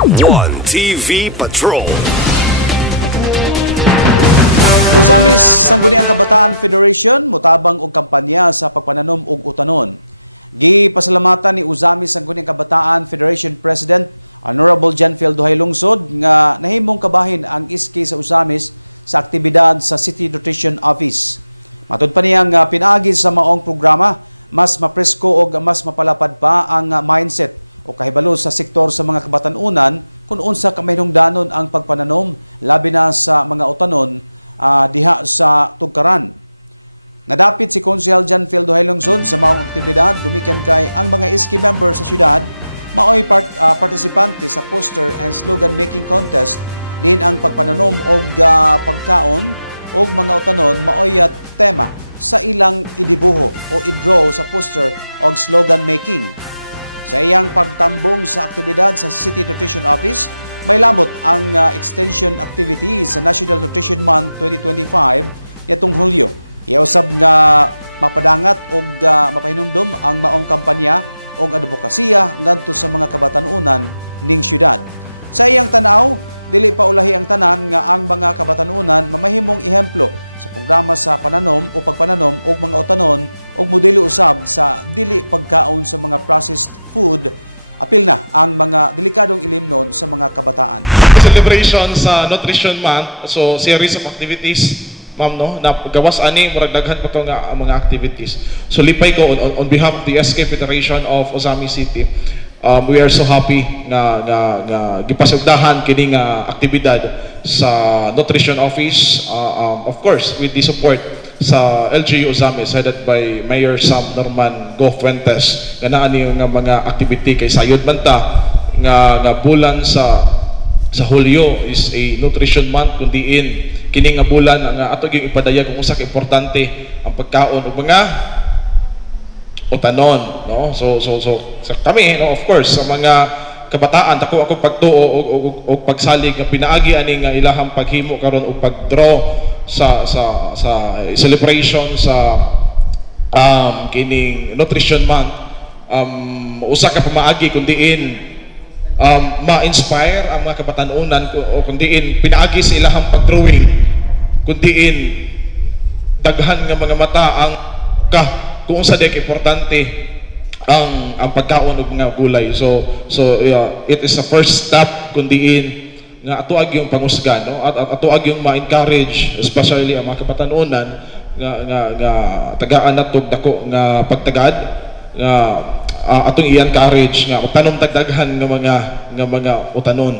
One TV Patrol. Usamis Sangguniang Kabataan Federation mutabang og kampanya sa pagpananom og utanon. Gipasalamatan ni Usamis Sangguniang Kabataan Federation President Honorable Janfiel Duhay Lungsod nga nahimong kabahin ang iski sa Usamis sa aktibidad sa City Nutrition Office. Matud pa niyang pinaagi sa maong programa, mas mapresko o mas mapalapad pa ang mindset o kahibalo sa sektor sa mga kabatanunan kung unsa kamahinungdanon ang pagpananom labi na sa mga utanon diha sa Tugkaran. Nadapit si Konsehal Janfiel Duhay Lungsod sa maong aktibidad gumikan kay ang mga iski member sa syudad maoy partisipante sa poster and slogan making contest din ang pagpananom og pagkaon og mga utanon maoy tema sa ilang idibuho o i-draw sa poster og slogan making. Sa iyang pagtambong sa aktibidad sa City Nutrition Office, may labot ang extension activities sa National Nutrition Month 2025 nitong Hulyo. Iusab nga mapadangat og mapahinumdom ang maong kampanya og advokasya ngadto sa mga kabatanunan ning syudad. Sa iyang tanaw, dili pa ulahi ang tanan nga ang mga kabatanunan mamahimong ehemplo sa programa sa pananom o pagpananom og mga utanon og modelo usab sa dili pagkaon sa mga processed food. Apil na ang mga delikadong ilimnon sa mga kabataan. Celebration sa Nutrition Month, so series of activities, ma'am, no, na gawas ani murag daghan pa to nga mga activities. So lipay ko on behalf of the SK Federation of Ozamis City. We are so happy nga gipasugdahan kini nga aktibidad sa Nutrition Office, of course with the support sa LGU Ozamis headed by Mayor Sam Norman Go Fuentes. Ganaan ni nga mga activity kay sayod man ta nga bulan sa Hulyo is a Nutrition Month kundiin kini nga bulan nga ato gyud ipadayag kung usa ka importante ang pagkaon ug mga utanon, no? So sa kami, no, of course sa mga kabataan dako ako pagtuo og pagsalig nga pinaagi ani nga ilahang paghimo karon og pagdraw sa celebration sa kining Nutrition Month. Usa ka pamaagi kun diin ma-inspire ang mga kabatanunan o kun diin pinaagi sa ilahang pagdrawing kun diin daghan nga mga mata ang kung sa dek importante ang pagkaon og mga gulay. So it is the first step kundiin nga ato yung pangusgan, no, at ato yung ma-encourage especially ang mga kapatanunan nga tagaan natog dako nga pagtagad nga atong i-encourage nga magtanom dagdagan nga mga utanon.